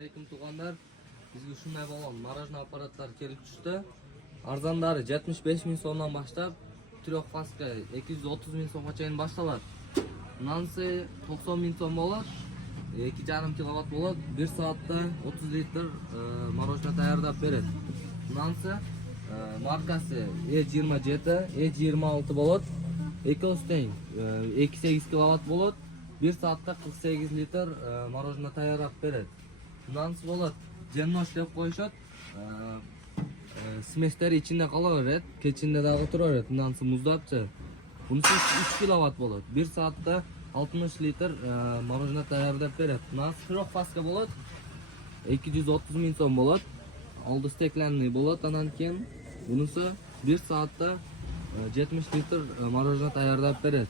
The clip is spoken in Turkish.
Aleyküm tuğanlar, bizge shunday bo'lgan marojnoy apparatlar kelib tushdi. Arzonlari 75 ming so'mdan boshlab, tryoxfaska 230 ming so'mgacha boshlanadi. Nansi 90 ming so'm bo'ladi. 2,5 kilovat bo'ladi. 1 soatda 30 litr marojnoy tayyorlab beradi. Nansi markasi E27, E26 bo'ladi. Ikkosi teng 2,8 kilovat bo'ladi. 1 soatda 48 litr marojnoy tayyorlab beradi. Nansi bo'ladi. Jennosh deb qo'yishadi. Smeslar ichida qolaveradi, kechinda dag'i turaveradi. Nansi muzdabcha. Bunisi 3 kilovat bo'ladi. 1 soatda 60 litr marojnoy tayyorlab beradi. Nansi tryoxfaska bo'ladi. 230 ming so'm bo'ladi. Oldi steklanli bo'ladi. Undan keyin bunisi 1 soatda 70 litr marojnoy tayyorlab beradi.